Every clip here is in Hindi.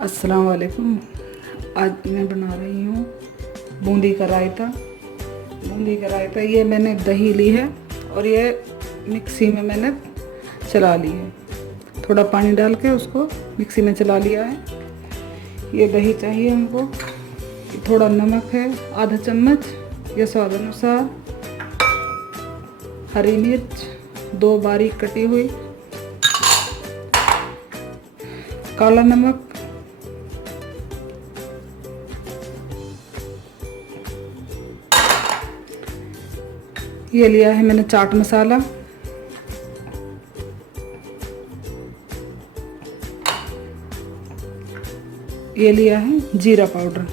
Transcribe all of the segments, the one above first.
अस्सलाम वालेकुम। आज मैं बना रही हूँ बूंदी का रायता। बूंदी का रायता, ये मैंने दही ली है और ये मिक्सी में मैंने चला ली है। थोड़ा पानी डाल के उसको मिक्सी में चला लिया है। ये दही चाहिए हमको। थोड़ा नमक है आधा चम्मच, ये स्वाद अनुसार। हरी मिर्च 2 बारीक कटी हुई, काला नमक, ये लिया है मैंने चाट मसाला, ये लिया है जीरा पाउडर।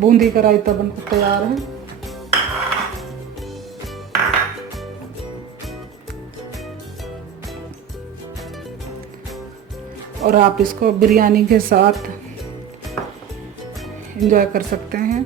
बूंदी का रायता बनकर तैयार है। और आप इसको बिरयानी के साथ एंजॉय कर सकते हैं।